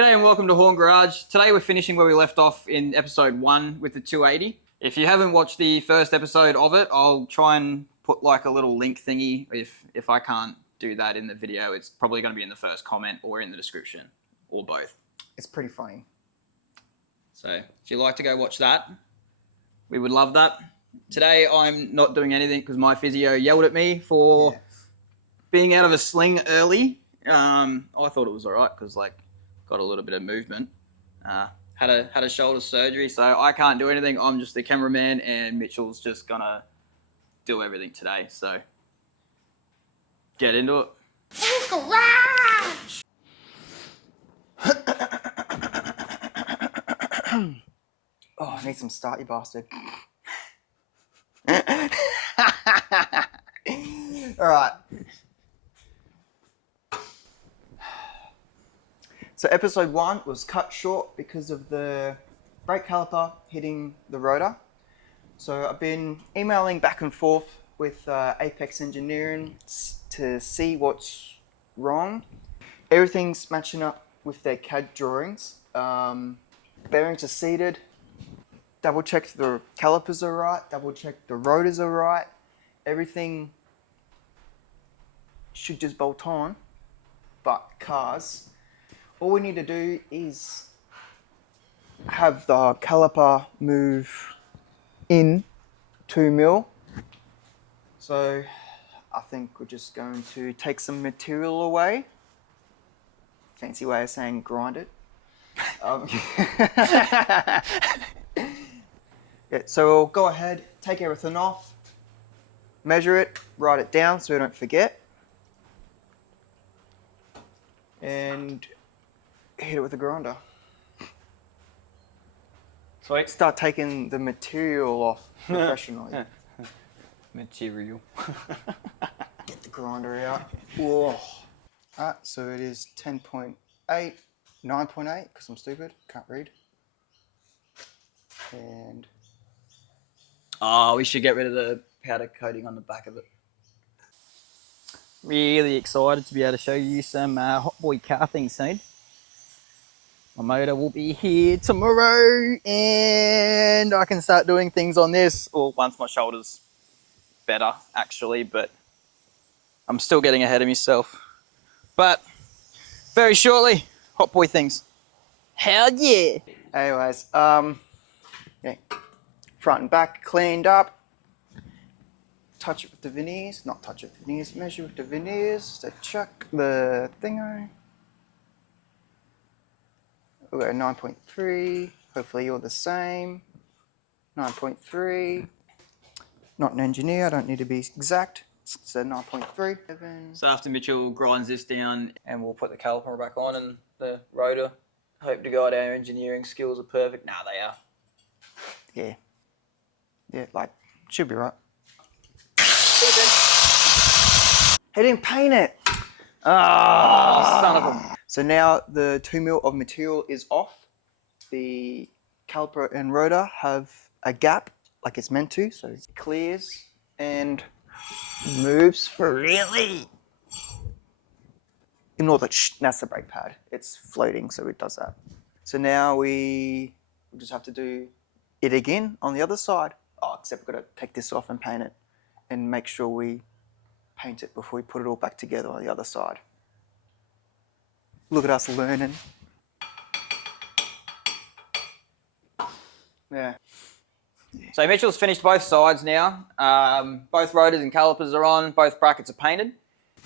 G'day and welcome to Horne Garage. Today we're finishing where we left off in episode 1 with the 280. If you haven't watched the first episode of it, I'll try and put like a little link thingy. If I can't do that in the video, it's probably going to be in the first comment or in the description, or both. It's pretty funny. So if you'd like to go watch that, we would love that. Today I'm not doing anything because my physio yelled at me for being out of a sling early. I thought it was all right because like got a little bit of movement. Had a shoulder surgery, so I can't do anything. I'm just the cameraman, and Mitchell's just gonna do everything today. So get into it. Garage. Oh, I need some start, you bastard. All right. So episode 1 was cut short because of the brake caliper hitting the rotor. So I've been emailing back and forth with Apex Engineering to see what's wrong. Everything's matching up with their CAD drawings. Bearings are seated. Double check the calipers are right. Double check the rotors are right. Everything should just bolt on, but cars. All we need to do is have the caliper move in 2 mil. So I think we're just going to take some material away. Fancy way of saying grind it. Yeah, so we'll go ahead, take everything off, measure it, write it down so we don't forget, and hit it with a grinder. Sweet. Start taking the material off professionally. Material. Get the grinder out. Whoa. Alright, so it is 10.8, 9.8, because I'm stupid, can't read. And Oh, we should get rid of the powder coating on the back of it. Really excited to be able to show you some Hot Boi car things soon. My motor will be here tomorrow and I can start doing things on this, or once my shoulder's better actually, but I'm still getting ahead of myself. But very shortly, Hot Boi things. Hell yeah! anyways, yeah, front and back cleaned up. Touch it with the veneers, not touch it with the veneers, measure with the veneers to check the thingo. We'll go 9.3, hopefully you're the same. 9.3. Not an engineer, I don't need to be exact. So 9.3. So after Mitchell grinds this down and we'll put the caliper back on and the rotor, hope to God our engineering skills are perfect. Nah, they are. Yeah. Yeah, like, should be right. He didn't paint it. Oh, son of a... So now the 2 mil of material is off. The caliper and rotor have a gap like it's meant to, so it clears and moves freely. Ignore that, that's the brake pad. It's floating, so it does that. So now we just have to do it again on the other side. Oh, except we've got to take this off and paint it and make sure we paint it before we put it all back together on the other side. Look at us learning. Yeah. So Mitchell's finished both sides now. Both rotors and calipers are on, both brackets are painted.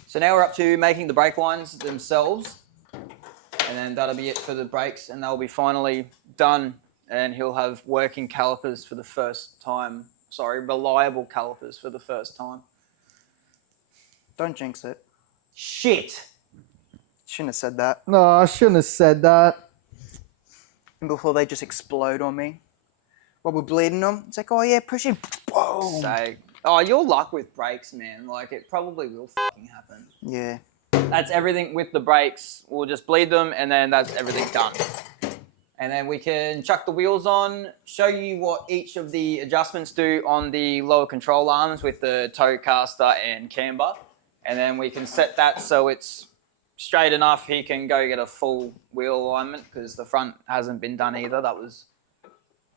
So now we're up to making the brake lines themselves. And then that'll be it for the brakes, and they'll be finally done. And he'll have working calipers for the first time. Sorry, reliable calipers for the first time. Don't jinx it. Shit! Shouldn't have said that. No, I shouldn't have said that. And before they just explode on me. While we're bleeding them, it's like, oh yeah, push it. Boom. So, oh, your luck with brakes, man. Like, it probably will fucking happen. Yeah. That's everything with the brakes. We'll just bleed them, and then that's everything done. And then we can chuck the wheels on, show you what each of the adjustments do on the lower control arms with the toe caster and camber. And then we can set that so it's straight enough, he can go get a full wheel alignment because the front hasn't been done either. That was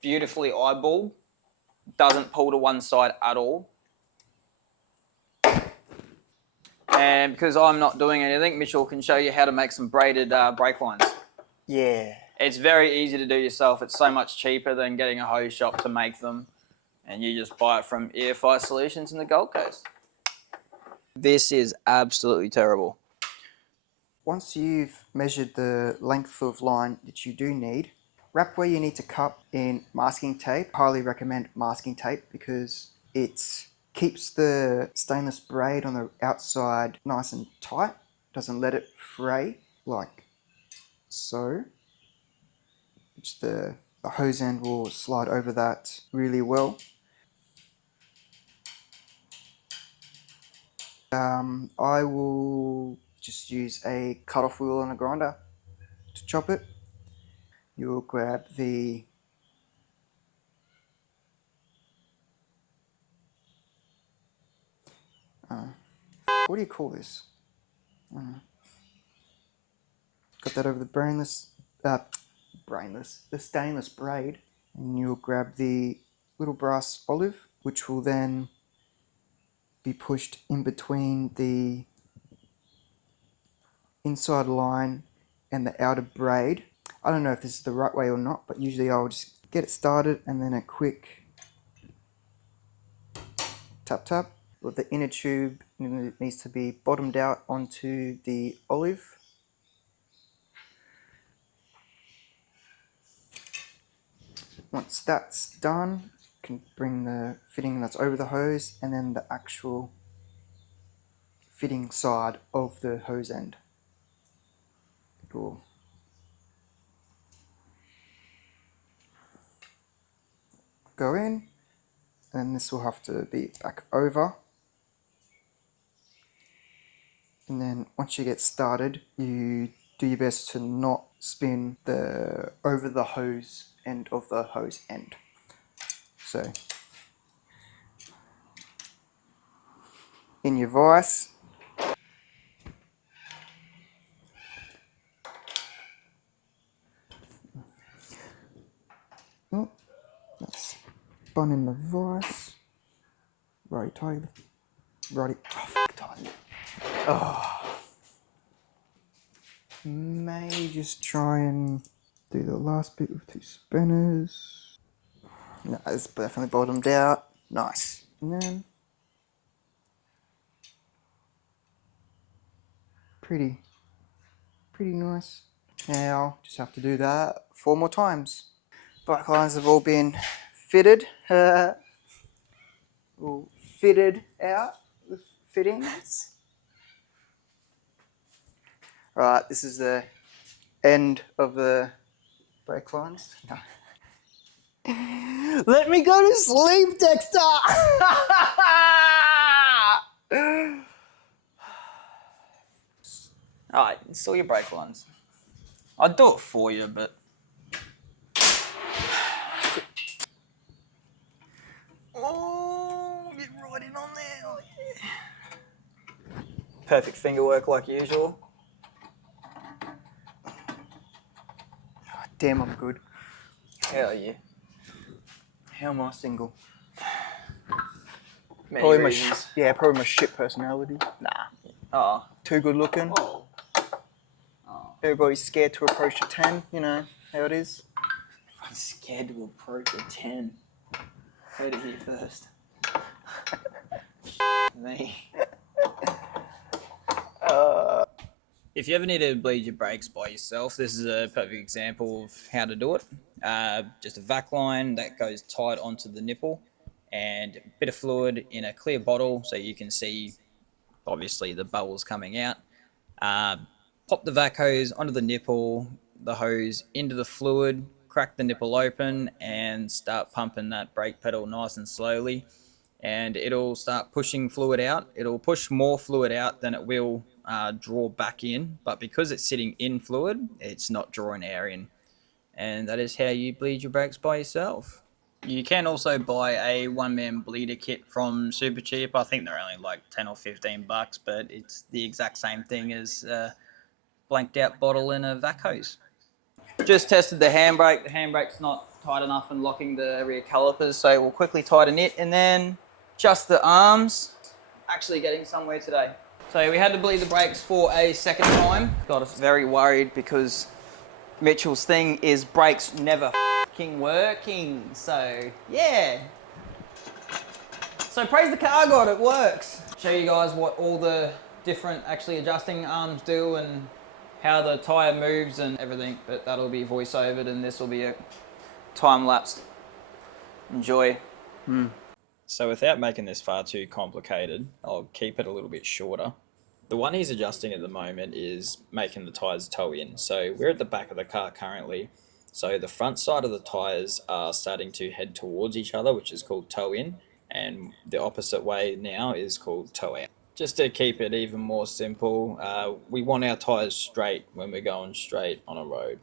beautifully eyeballed. Doesn't pull to one side at all. And because I'm not doing anything, Mitchell can show you how to make some braided brake lines. Yeah. It's very easy to do yourself. It's so much cheaper than getting a hose shop to make them. And you just buy it from EFI Solutions in the Gold Coast. This is absolutely terrible. Once you've measured the length of line that you do need, wrap where you need to cut in masking tape. Highly recommend masking tape because it keeps the stainless braid on the outside nice and tight. Doesn't let it fray like so. Which the hose end will slide over that really well. I will just use a cut-off wheel and a grinder to chop it. You'll grab the what do you call this? Got that over the the stainless braid, and you'll grab the little brass olive, which will then be pushed in between the inside line and the outer braid. I don't know if this is the right way or not, but usually I'll just get it started and then a quick tap tap with the inner tube. It needs to be bottomed out onto the olive. Once that's done, you can bring the fitting that's over the hose and then the actual fitting side of the hose end. It will go in, and this will have to be back over. And then once you get started, you do your best to not spin over the hose end of the hose end. So in your vise, oh, that's spun in the vise. Righty tighty, righty. Oh, tighty. Oh. May just try and do the last bit with 2 spinners. No, it's definitely bottomed out. Nice. And then pretty nice. Now just have to do that 4 more times. Bike lines have all been fitted. All fitted out with fittings. Right, this is the end of the brake lines. Let me go to sleep, Dexter! Alright, install your brake lines. I'd do it for you, but... Oh, get right in on there. Oh, yeah. Perfect finger work like usual. Damn, I'm good. Hell yeah. How am I single? Many Probably reasons. probably my shit personality. Nah. Oh. Too good looking. Oh. Everybody's scared to approach a 10, you know how it is. I'm scared to approach a 10. Heard it here first. Me. If you ever need to bleed your brakes by yourself, this is a perfect example of how to do it. Just a vac line that goes tight onto the nipple and a bit of fluid in a clear bottle so you can see, obviously, the bubbles coming out. Pop the vac hose onto the nipple, the hose into the fluid, crack the nipple open and start pumping that brake pedal nice and slowly. And it'll start pushing fluid out. It'll push more fluid out than it will draw back in, but because it's sitting in fluid, it's not drawing air in. And that is how you bleed your brakes by yourself. You can also buy a one-man bleeder kit from Supercheap. I think they're only like 10 or 15 bucks, but it's the exact same thing as blanked out bottle in a vac hose. Just tested the handbrake. The handbrake's not tight enough and locking the rear calipers, so we'll quickly tighten it and then just the arms. Actually getting somewhere today. So we had to bleed the brakes for a second time. Got us very worried because Mitchell's thing is brakes never f***ing working. So yeah. So praise the car god, it works. Show you guys what all the different actually adjusting arms do and how the tyre moves and everything, but that'll be voiceovered and this will be a time-lapsed. Enjoy. So without making this far too complicated, I'll keep it a little bit shorter. The one he's adjusting at the moment is making the tyres toe in. So we're at the back of the car currently. So the front side of the tyres are starting to head towards each other, which is called toe in. And the opposite way now is called toe out. Just to keep it even more simple, we want our tyres straight when we're going straight on a road.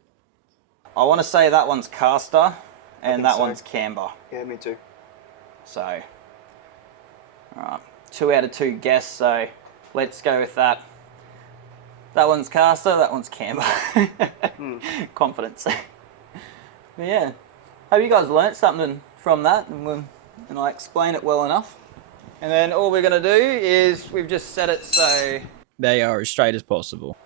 I want to say that one's caster and that one's camber. Yeah, me too. So, alright, 2 out of 2 guess, so let's go with that. That one's caster, that one's camber. Confidence. But yeah, hope you guys learnt something from that and I explain it well enough. And then all we're going to do is we've just set it so they are as straight as possible.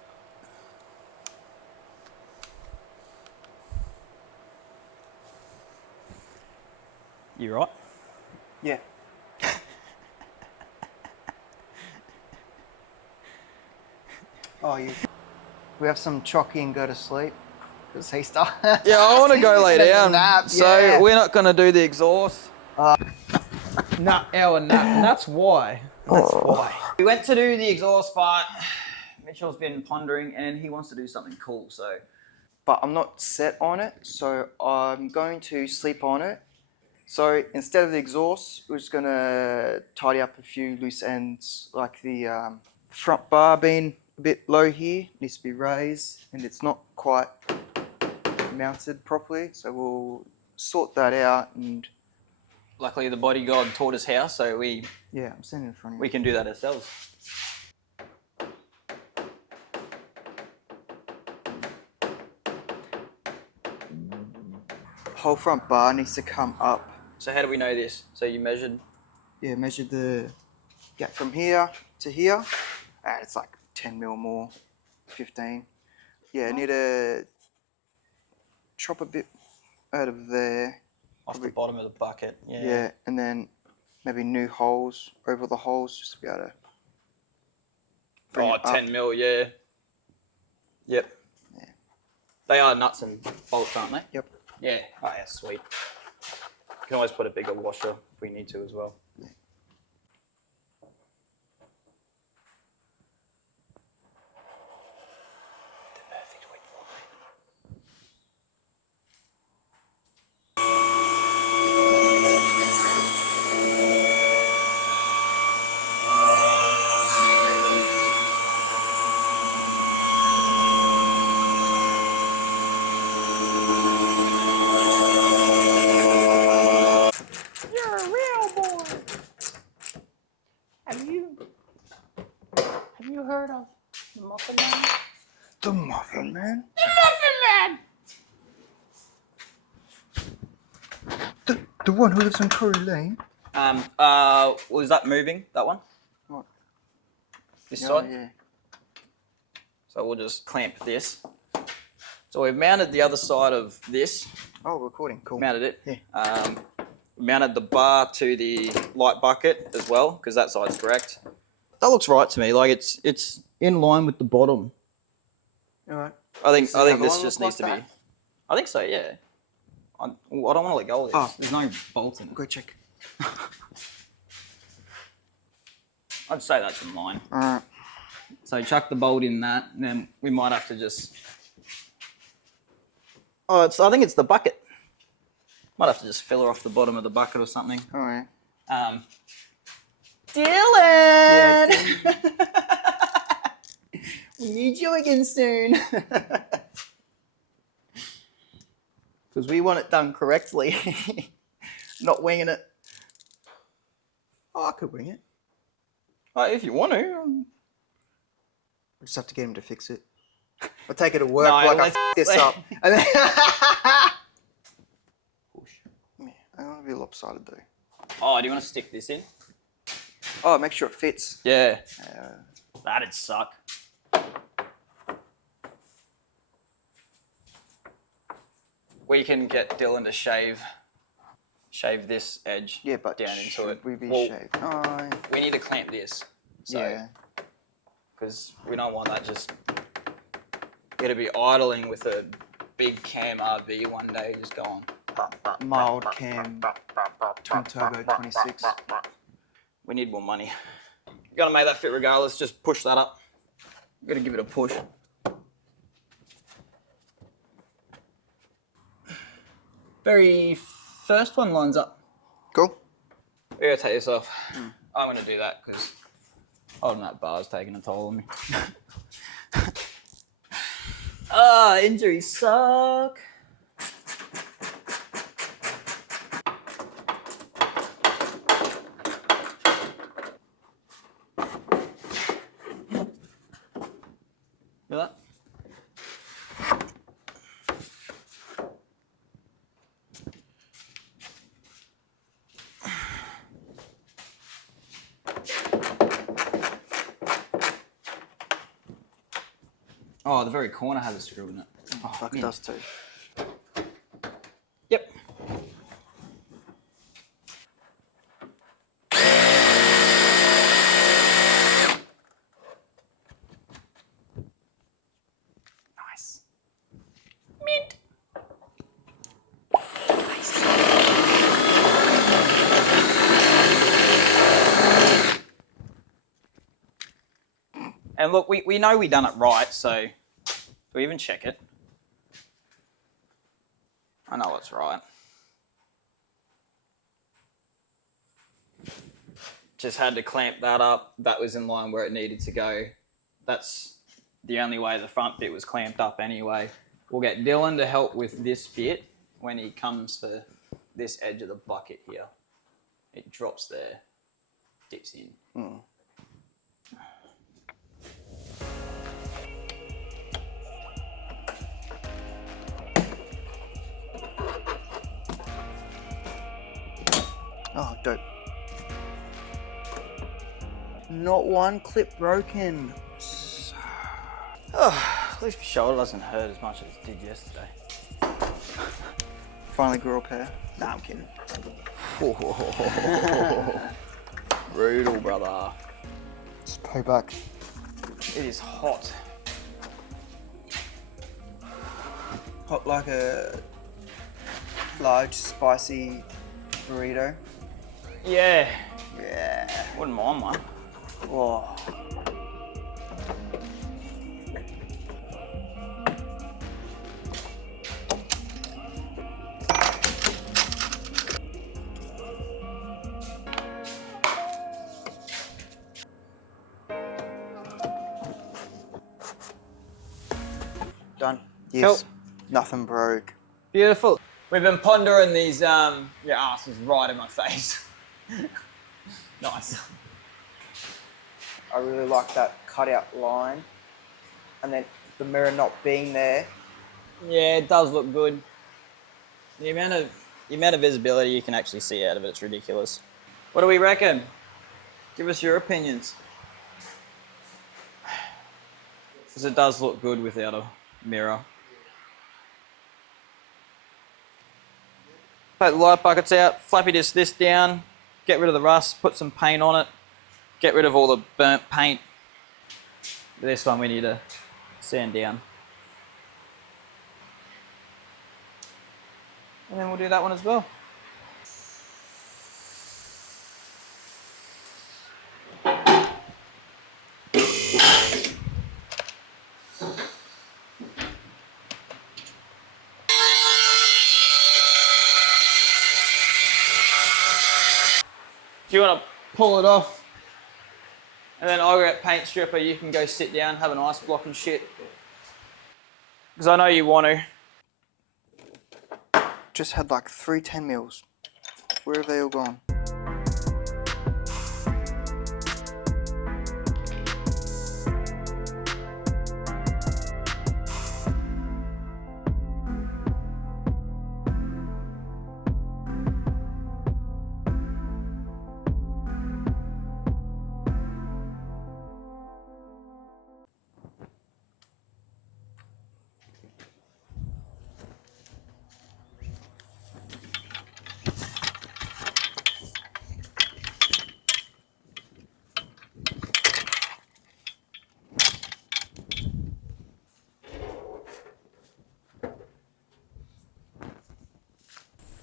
You right? Yeah. Oh, you. We have some chocky and go to sleep because he started. Yeah, I want to go lay down. Nap, so yeah. we're not going to do the exhaust. Nah, our nap, and that's why. That's why. We went to do the exhaust part. Mitchell's been pondering and he wants to do something cool, so. But I'm not set on it, so I'm going to sleep on it. So instead of the exhaust, we're just going to tidy up a few loose ends, like the front bar being a bit low here, needs to be raised, and it's not quite mounted properly, so we'll sort that out. And luckily the bodyguard taught us how, so yeah, I'm standing in front of you. we can do that ourselves. Whole front bar needs to come up. So how do we know this? So you measured? Yeah, measured the gap from here to here, and it's like 10 mil more, 15. Yeah, need to chop a bit out of there. Off the bottom of the bucket, yeah. Yeah, and then maybe new holes over the holes just to be able to bring it up. 10 mil, yeah. Yep. Yeah. They are nuts and bolts, aren't they? Yep. Yeah. Oh, yeah, sweet. You can always put a bigger washer if we need to as well. Yeah. The perfect weight for me. You're a real boy. Have you heard of the Muffin Man? The Muffin Man? The Muffin Man! The one who lives on Curry Lane? Was that moving, that one? What? This Oh, side? yeah. So we'll just clamp this. So we've mounted the other side of this. Oh, recording. Cool. Mounted it. Yeah. Mounted the bar to the light bucket as well, because that side's correct. That looks right to me. Like it's in line with the bottom. All right. I think Does the other this one just look needs to like be. that? I think so. Yeah. I don't want to let go of this. Oh. There's no bolt in it. Go check. I'd say that's in line. All right. So chuck the bolt in that, and then we might have to just. I think it's the bucket. Might have to just fill her off the bottom of the bucket or something. All right. Dylan! We need you again soon. Because we want it done correctly. Not winging it. Oh, I could wing it. If you want to. I just have to get him to fix it. I'll take it to work No, like I let's- f this up. And then push. Yeah, I want to be lopsided though. Oh, do you want to stick this in? Oh, make sure it fits. Yeah. That'd suck. We can get Dylan to shave this edge but down into should it. we be Well, shaved? Oh, we need to clamp this. So, yeah. because we don't want that just going to be idling with a big cam RV one day just going. Mild cam, twin turbo 26. We need more money. You got to make that fit regardless. Just push that up. You got to give it a push. Very first one lines up. Cool. We gotta take this off. I'm gonna do that because holding that bar's taking a toll on me. Injuries suck. Feel that? Oh, the very corner has a screw in it. Oh, fuck, it does too. Yep. Nice. Mint. Nice. And look, we know we done it right, so do we even check it? I know it's right. Just had to clamp that up. That was in line where it needed to go. That's the only way the front bit was clamped up anyway. We'll get Dylan to help with this bit when he comes for this edge of the bucket here. It drops there, dips in. Oh, dope. Not one clip broken. Oh, at least my shoulder doesn't hurt as much as it did yesterday. Finally grew a pair. Nah, I'm kidding. Brutal, brother. It's payback. It is hot. Hot like a large, spicy burrito. Yeah, Yeah. wouldn't mind one. Oh. Done. Yes. Cool. Nothing broke. Beautiful. We've been pondering these, your ass is right in my face. Nice. I really like that cutout line. And then the mirror not being there. Yeah, it does look good. The amount of visibility you can actually see out of it, it's ridiculous. What do we reckon? Give us your opinions. Because it does look good without a mirror. Take the light buckets out, flappy disc this down, get rid of the rust, put some paint on it, get rid of all the burnt paint. This one we need to sand down. And then we'll do that one as well. If you want to pull it off, and then I'll get paint stripper, you can go sit down, have an ice block and shit. Because I know you want to. Just had like 3 10 mils. Where have they all gone?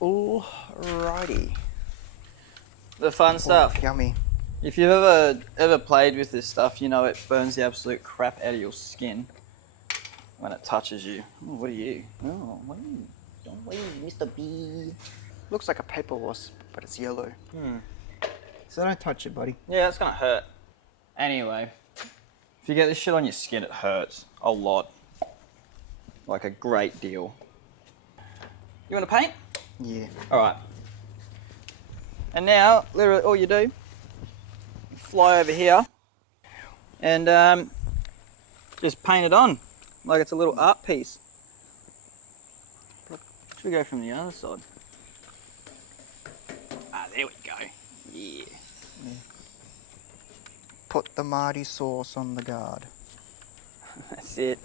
Alrighty. The fun stuff. Yummy. If you've ever played with this stuff, you know it burns the absolute crap out of your skin when it touches you. Oh, what are you? Oh, what are you? Don't leave, Mr. B. Looks like a paper wasp, but it's yellow. So don't touch it, buddy. Yeah, it's gonna hurt. Anyway, if you get this shit on your skin, it hurts a lot. Like a great deal. You want to paint? Yeah. Alright. And now, literally all you do, you fly over here and just paint it on like it's a little art piece. Should we go from the other side? Ah, there we go. Yeah. Put the Marty sauce on the guard. That's it.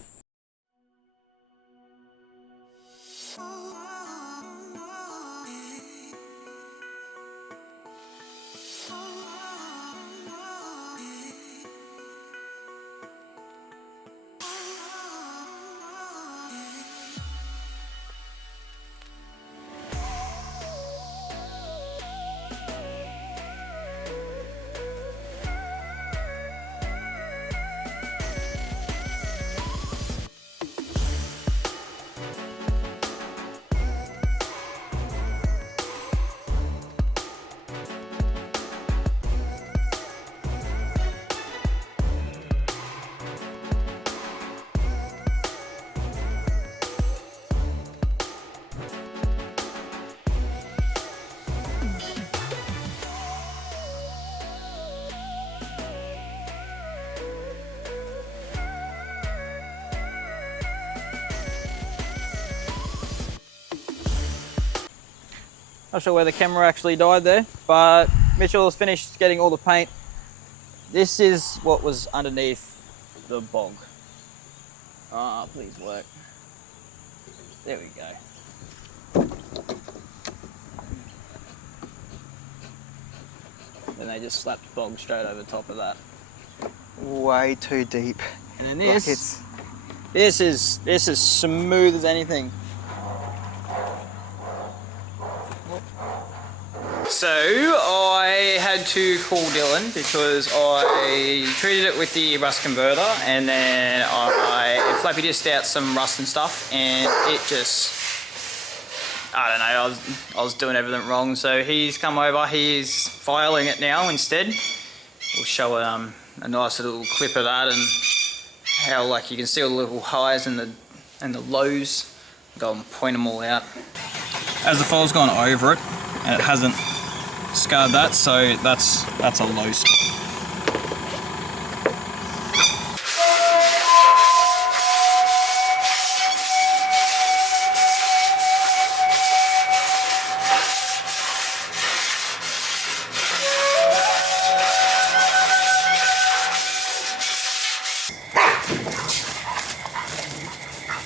Not sure where the camera actually died there, but Mitchell has finished getting all the paint. This is what was underneath the bog. Ah, please work. There we go. Then they just slapped bog straight over top of that. Way too deep. And then this is smooth as anything. So I had to call Dylan because I treated it with the rust converter and then I flappy disked out some rust and stuff and it just, I don't know, I was doing everything wrong. So he's come over, he's filing it now instead. We'll show a nice little clip of that and how like you can see all the little highs and the lows. Go and point them all out. As the file's gone over it and it hasn't scarred that, so that's a low spot.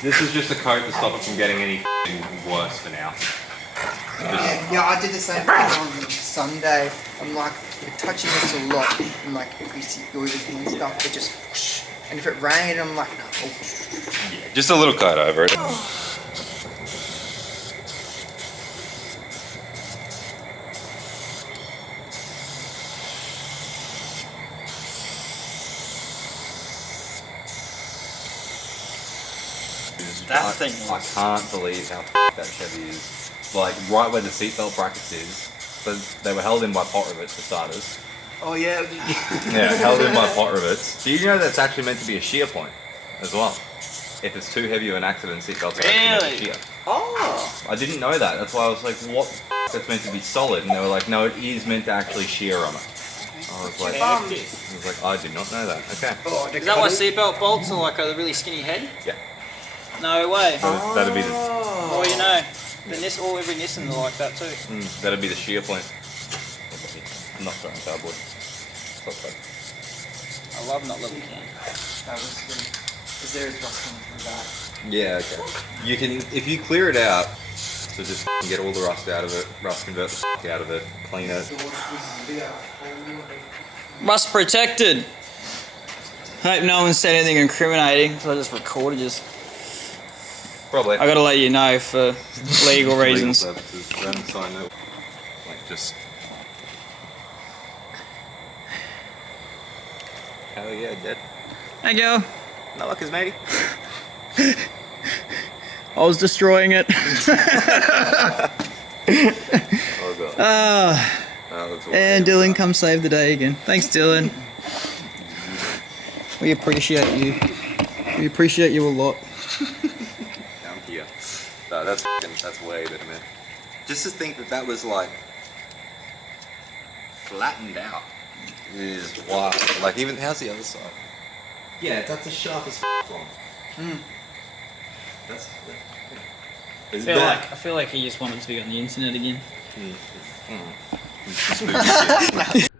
This is just a coat to stop it from getting any worse for now. Yeah, I did the same thing on Sunday. I'm like, you're touching this a lot, and like if you see everything and stuff, it just whoosh. And if it rained, I'm like, oh. Yeah, just a little coat over it. That thing I can't believe how that Chevy is. Like right where the seatbelt brackets is, but they were held in by pot rivets for starters. Oh yeah. Yeah, held in by pot rivets. Do you know that's actually meant to be a shear point as well? If it's too heavy of an accident, seatbelts are actually meant to shear. Oh. I didn't know that. That's why I was like, what? That's meant to be solid, and they were like, no, it is meant to actually shear on it. I was like, I did not know that. Okay. Oh, is that why seatbelt bolts are like a really skinny head? Yeah. No way. That'd be the. Well, you know, every Nissan are like that too. That'd be the shear point. I'm not throwing cardboard. Okay. I love not little can. That was good. Because there is rust through that. Yeah, okay. You can, if you clear it out, so just get all the rust out of it, rust convert the out of it, clean it. Rust protected. Hope no one said anything incriminating, so I just recorded just. Probably. I gotta let you know for legal reasons. Legal purposes. Don't sign no. Like just. Hell yeah, dead. Hey, girl. No luck is matey. I was destroying it. Oh god. That's And Dylan, come save the day again. Thanks, Dylan. We appreciate you. We appreciate you a lot. Down here. No, that's way better, man. Just to think that was like flattened out is wild. Like even how's the other side? Yeah, that's the sharpest one. That's. I feel like he just wanted to be on the internet again. Just moving shit.